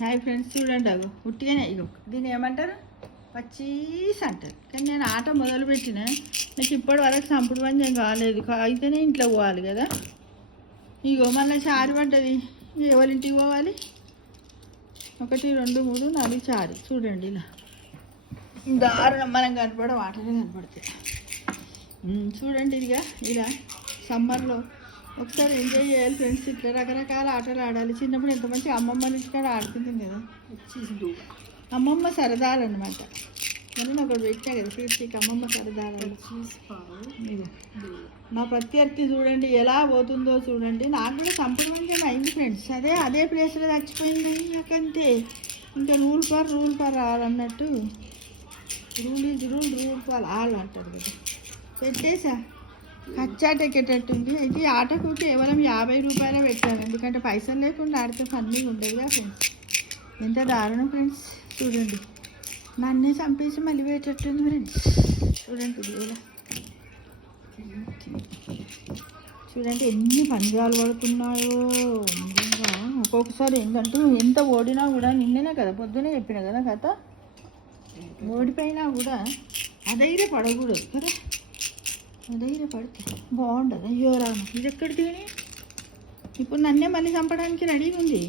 Hi friends, చూడండి అగో ఉట్టిగానే ఇగో దీన్ని ఏమంటారు, పచ్చీస్ అంటారు. కానీ నేను ఆట మొదలుపెట్టిన, నాకు ఇప్పటి వరకు సంపుడు పని కాలేదు. అయితేనే ఇంట్లో పోవాలి కదా. ఇగో మళ్ళీ చారు పడ్డది. ఎవరింటికి పోవాలి? 1 2 3 4 చారు. చూడండి ఇలా దారుణం, మనం కనపడ ఆటలే కనపడతాయి. చూడండి ఇదిగా ఇలా సమ్మర్లో ఒకసారి ఎంజాయ్ చేయాలి ఫ్రెండ్స్. ఇట్లా రకరకాల ఆటలు ఆడాలి. చిన్నప్పుడు ఎంత మంచి అమ్మమ్మ ఇంటికాడ ఆడుతుంది కదా. అమ్మమ్మ సరదాలు అనమాట. మరి నాకు ఒకటి పెట్టా కదా ఫీట్కి అమ్మమ్మ సరదాలు. నా ప్రత్యర్థి చూడండి ఎలా పోతుందో చూడండి. నాకు కూడా సంపూర్ణ మంచిగా అయింది ఫ్రెండ్స్. అదే ప్లేస్లో చచ్చిపోయింది. నాకంతే ఇంకా రూల్ ఫర్ ఆల్ అన్నట్టు. Rule is rule for all అంటారు కదా. పెట్టేసా కచ్చాట ఎక్కేటట్టుంది. అయితే ఈ ఆటకు కేవలం 50 రూపాయలే పెట్టాను, ఎందుకంటే పైసలు లేకుండా ఆడితే ఫన్నీగా ఉండేదిగా ఫ్రెండ్స్. ఎంత దారుణం ఫ్రెండ్స్. చూడండి నన్నే చంపేసి మళ్ళీ పెట్టేటట్టుంది ఫ్రెండ్స్. చూడండి ఇలా చూడండి ఎన్ని పంజాలు పడుతున్నాయో. నిజంగా ఒక్కొక్కసారి ఏంటంటే ఎంత ఓడినా కూడా, నిన్ననే కదా పొద్దునే చెప్పిన కదా కథ, ఓడిపోయినా కూడా అదైతే పడకూడదు కదా. అదైతే పడితే బాగుండదు. అయ్యో రామ, ఇది ఎక్కడికి తిని ఇప్పుడు నన్నే మళ్ళీ చంపడానికి రెడీగా ఉంది.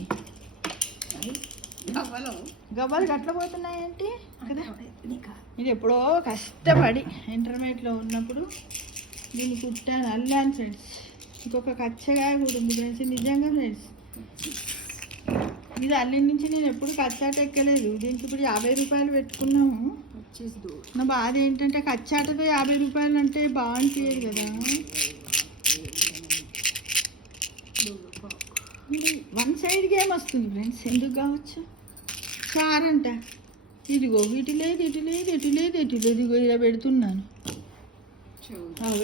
గవ్వలు గట్ల పోతున్నాయంటే కదా. ఇది ఎప్పుడో కష్టపడి ఇంటర్మీడియట్లో ఉన్నప్పుడు దీన్ని కుట్టాను, అల్లాను ఫ్రెండ్స్. ఇంకొక కచ్చగా కూడా ఉంది ఫ్రెండ్స్. నిజంగా ఫ్రెండ్స్, ఇది అల్లి నుంచి నేను ఎప్పుడు కచ్చాట ఎక్కలేదు. దీనికి ఇప్పుడు 50 రూపాయలు పెట్టుకున్నాము. నా బాధ ఏంటంటే కచ్చాటతో 50 రూపాయలు అంటే బాగుంటుంది కదా. వన్ సైడ్ గేమ్ వస్తుంది ఫ్రెండ్స్. ఎందుకు కావచ్చు చారంట. ఇదిగో ఇటు లేదు ఇదిగో ఇలా పెడుతున్నాను.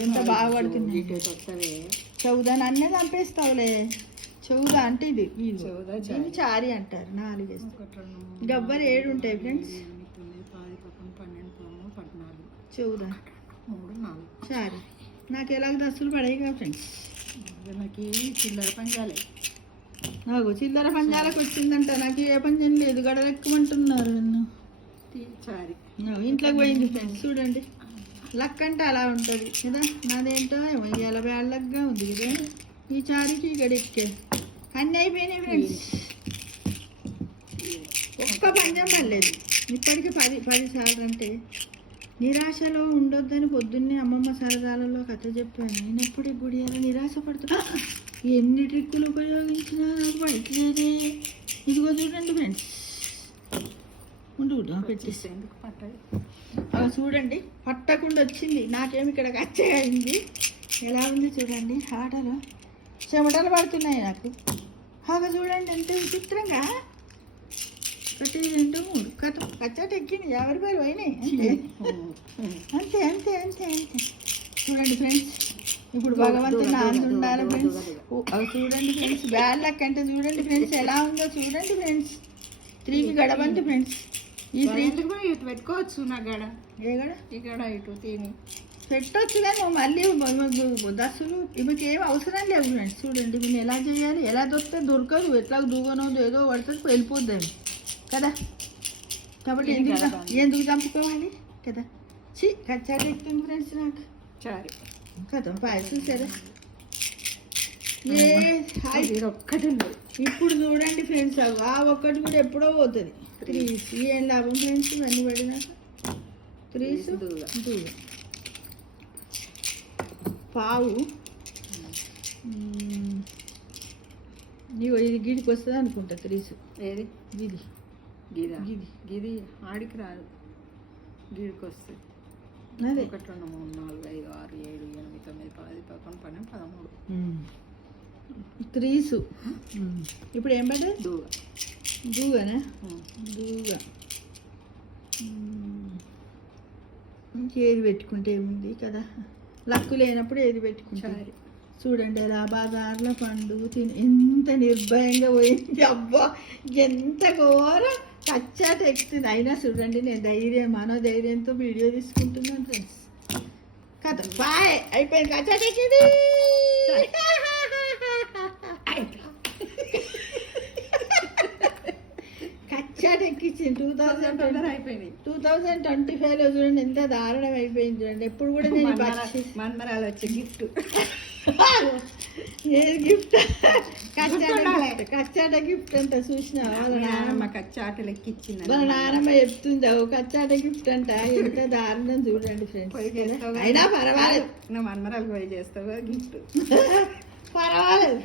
ఎంత బాగా పడుతుంది. చౌదాని అన్నీ చంపేస్తావులే. చౌదా అంటే ఇది దీన్ని చారి అంటారు. 4 వేస్తారు. గవ్వలు 7 ఉంటాయి ఫ్రెండ్స్. చౌదా చారి. నాకు ఎలాగ దస్తులు పడాయి కదా ఫ్రెండ్స్. నాకు చిల్లర పంజాలే. నాకు చిల్లర పంజాలకు వచ్చిందంట. నాకు ఏ పంజం లేదు, గడలెక్కమంటున్నారు నన్ను. చారి ఇంట్లోకి పోయింది ఫ్రెండ్స్. చూడండి లక్ అంటే అలా ఉంటుంది కదా. నాదేంటో ఇవాళ బ్యాడ్లక్గా ఉంది కదా. ఈ చారికి గడెక్కే అన్నీ అయిపోయినాయి ఫ్రెండ్స్. ఒక్క పంజం పడలేదు ఇప్పటికీ. 10 సార్లు. అంటే నిరాశలో ఉండొద్దని పొద్దున్నే అమ్మమ్మ సరదాలలో కథ చెప్పాను. నేను ఎప్పుడు గుడి అలా నిరాశ పడుతున్నా. ఎన్ని ట్రిక్కులు ఉపయోగించినా నాకు పడట్లేదే. ఇదిగో చూడండి ఫ్రెండ్స్. పెట్టేస్తే ఎందుకు పట్టదు. అలా చూడండి పట్టకుండా వచ్చింది. నాకేమి ఇక్కడ కచ్చగా అయింది. ఎలా ఉంది చూడండి. ఆటలో చెమటలు పడుతున్నాయి నాకు. బాగా చూడండి ఎంత విచిత్రంగా. 1 2 3 కథ కచ్చాట ఎక్కింది. 50 రూపాయలు పోయినాయి. అంతే అంతే అంతే అంతే. చూడండి ఫ్రెండ్స్, ఇప్పుడు భగవంతుని నాన్న ఉండాలి ఫ్రెండ్స్. అవి చూడండి ఫ్రెండ్స్. బ్యాడ్ లక్ అంటే చూడండి ఫ్రెండ్స్ ఎలా ఉందో. చూడండి ఫ్రెండ్స్ 3కి గడబంది ఫ్రెండ్స్. ఈ 3 పెట్టుకోవచ్చు. నా గడ ఏ గడ? ఈ గడ ఇటు తిని పెట్టవచ్చు. కానీ మళ్ళీ దస్సులు ఇవికి ఏం అవసరం లేవు ఫ్రెండ్స్. చూడండి వీళ్ళు ఎలా చేయాలి. ఎలా దొరికితే దొరకదు, ఎట్లా దూగనోదు ఏదో పడుతుంది వెళ్ళిపోద్దాం కదా. కాబట్టి ఎందుకు చంపుకోవాలి కదా. కచ్చాట ఎక్కుతుంది ఫ్రెండ్స్ నాకు. చారి కదా పాయసం కదా. ఒక్కటి ఉంది ఇప్పుడు చూడండి ఫ్రెండ్స్. ఆ ఒక్కటి కూడా ఎప్పుడో పోతుంది. 3 ఏం లాభం ఫ్రెండ్స్ ఇవన్నీ పడినాక. 3 దూగ పావు. నీవు ఇది గిడికి వస్తుంది అనుకుంటా. 3 ఏది గిది గిది ఆడికి రాదు. గిడికి వస్తుంది. అదే 1 2 3 4 5 6 7 8 9 10 11 12 13 3. ఇప్పుడు ఏం పడ్డా? దూగనా? దూగ. ఇంకేది పెట్టుకుంటే ఏముంది కదా. లక్కు లేనప్పుడు ఏది పెట్టుకుంటారు. చూడండి ఎలా బాదార్ల పండు తిని ఎంత నిర్భయంగా పోయింది. అబ్బా ఎంత ఘోరం. కచ్చాట ఎక్కుతుంది. అయినా చూడండి నేను మనోధైర్యంతో వీడియో తీసుకుంటున్నాను ఫ్రెండ్స్. కదా బాయ్ అయిపోయింది. కచ్చాట ఎక్కింది. కచ్చాట ఎక్కించింది 2000 అయిపోయినాయి. 2025లో చూడండి ఎంత దారుణం అయిపోయింది చూడండి. ఎప్పుడు కూడా నేను మన్మరాలు వచ్చే గిఫ్ట్. ఏది గిఫ్ట్? కచ్చాట గిఫ్ట్ అంట. చూసిన వాళ్ళ నాన్నమ్మ కచ్చాటలు ఎక్కిచ్చింది. వాళ్ళ నాన్నమ్మ చెప్తుంది కచ్చాట గిఫ్ట్ అంట. ఎంత దారుణం చూడండి ఫ్రెండ్స్. అయినా పర్వాలేదు, నువ్వు మన్మరాలు పోయి చేస్తావు గిఫ్ట్. పర్వాలేదు.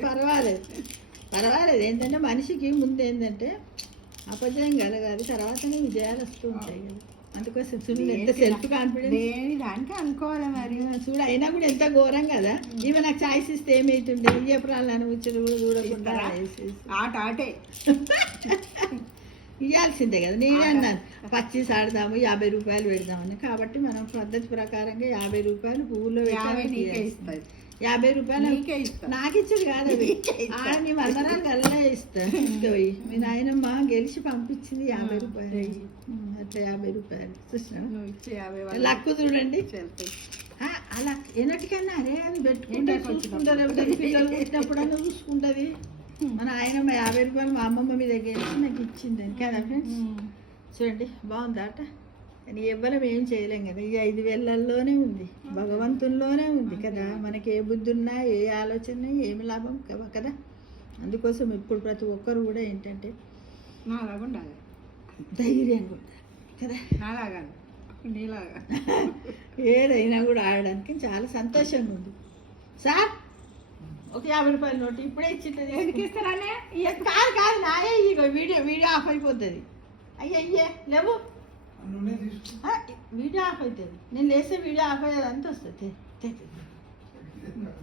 ఏంటంటే మనిషికి ముందు ఏంటంటే అపజయం కలగాలి, తర్వాతనే విజయాలు వస్తూ ఉంటాయి కదా. అందుకోసం చూడండి ఎంత సెల్ఫ్ కాన్ఫిడెన్స్ దానికి అనుకోవాలి మరి. చూడ అయినా కూడా ఎంత ఘోరం కదా. ఈమె నాకు ఛాయిస్ ఇస్తే ఏమైతుండే? ఇయ్యపురాలను ఉచ్చులు కూడా చూడకుండా ఆటే ఇవ్వాల్సిందే కదా. నేనే అన్నాను పచ్చిస్ ఆడదాము 50 రూపాయలు పెడదామని. కాబట్టి మనం పద్ధతి ప్రకారంగా 50 రూపాయలు పువ్వులో 50 రూపాయలు నాకు ఇచ్చేది కాదు, అది ఆడ నీ మరణాలు అల్లనే ఇస్తాను. మీ నాయనమ్మ గెలిచి పంపించింది 50 రూపాయలు. అట్లా 50 రూపాయలు చూసినా లక్కు చూడండి. అలా ఎన్నటికన్నా అరే అది పెట్టుకుంటే చూసుకుంటుంది. పిల్లలు పుట్టినప్పుడన్నా చూసుకుంటుంది. మన ఆయనమ్మ 50 రూపాయలు మా అమ్మమ్మ మీద గెలిచి నాకు ఇచ్చింది కదా ఫ్రెండ్స్. చూడండి బాగుందా అట. కానీ ఎవ్వరం ఏం చేయలేం కదా. ఈ 5,000లోనే ఉంది, భగవంతుల్లోనే ఉంది కదా. మనకి ఏ బుద్ధి ఉన్నా, ఏ ఆలోచన, ఏమి లాభం కదా. అందుకోసం ఇప్పుడు ప్రతి ఒక్కరు కూడా ఏంటంటే నాలాగా ఉండాలి, ధైర్యంగా ఉండాలి కదా. నాలాగా నీలాగా ఏదైనా కూడా ఆడడానికి చాలా సంతోషంగా ఉంది. సార్ ఒక 50 రూపాయల నోటు ఇప్పుడే ఇచ్చింటది. ఇస్తారానే? కాదు నాయే. ఇగో వీడియో ఆఫ్ అయిపోతుంది. అయ్యే లేవు, వీడియో ఆఫ్ అవుతుంది. నేను లేస్తే వీడియో ఆఫ్ అయ్యేది అంత వస్తుంది.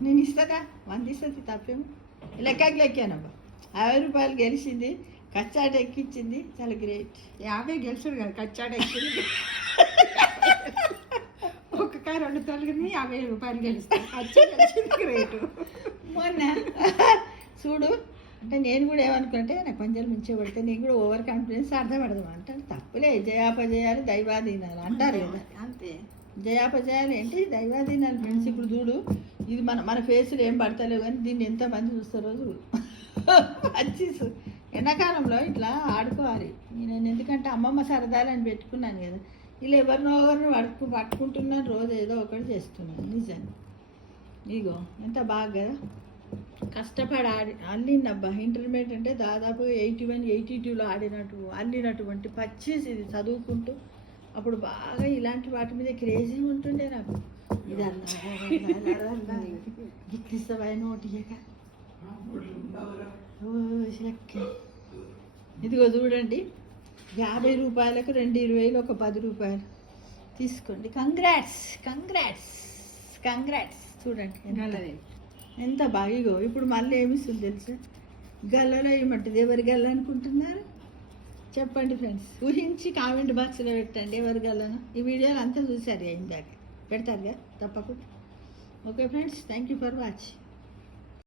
నేను ఇస్తాగా 100 ఇస్తుంది, తప్పేమో. లెక్కానబ్బా 50 రూపాయలు గెలిచింది, కచ్చాట ఎక్కించింది. చాలా గ్రేట్. 50 గెలిచాడు కదా, కచ్చాట ఎక్కింది. ఒక్కకాయ 2 తొలగింది, 50 రూపాయలు గెలుస్తాను. గ్రేట్. మొన్న చూడు అంటే నేను కూడా ఏమనుకుంటే నాకు కొంచెం మించి పడితే నేను కూడా ఓవర్ కాన్ఫిడెన్స్ అర్థపడదాం అంటారు. తప్పులే, జయాపజయాలు దైవాధీనాలు అంటారు కదా. అంతే, జయాపజయాలు ఏంటి దైవాధీనాలు ఫ్రెండ్స్. ఇప్పుడు చూడు ఇది మన ఫేస్లో ఏం పడతలేవు కానీ దీన్ని ఎంతమంది చూస్తారో చూడు. పచ్చిస్ ఎండాకాలంలో ఇట్లా ఆడుకోవాలి. నేను ఎందుకంటే అమ్మమ్మ సరదాలని పెట్టుకున్నాను కదా. ఇలా ఎవరినో పట్టుకుంటున్నాను, రోజు ఏదో ఒకటి చేస్తున్నాను. నిజంగా ఇగో ఎంత బాగా కదా కష్టపడి అల్లిందబ్బా. ఇంటర్మీడియట్ అంటే దాదాపు 81, 82లో అల్లినటువంటి పచ్చిస్ ఇది చదువుకుంటూ. అప్పుడు బాగా ఇలాంటి వాటి మీద క్రేజీ ఉంటుండే నాకు. ఇది అల్లా గిట్లిస్తావా నోటిగా. ఇదిగో చూడండి 50 రూపాయలకు 2 20 ఒక 10 రూపాయలు తీసుకోండి. కంగ్రాట్స్ చూడండి ఎంత బాగా. ఇగో ఇప్పుడు మళ్ళీ ఏమిస్తుంది తెలుసా? గల్లలో ఏమంటుంది. ఎవరి గల్ల అనుకుంటున్నారు చెప్పండి ఫ్రెండ్స్. ఊహించి కామెంట్ బాక్స్లో పెట్టండి ఎవరి గల్లను. ఈ వీడియోలు అంతా చూసారు ఇందాక, పెడతారుగా తప్పకుండా. Okay friends, thank you for watching.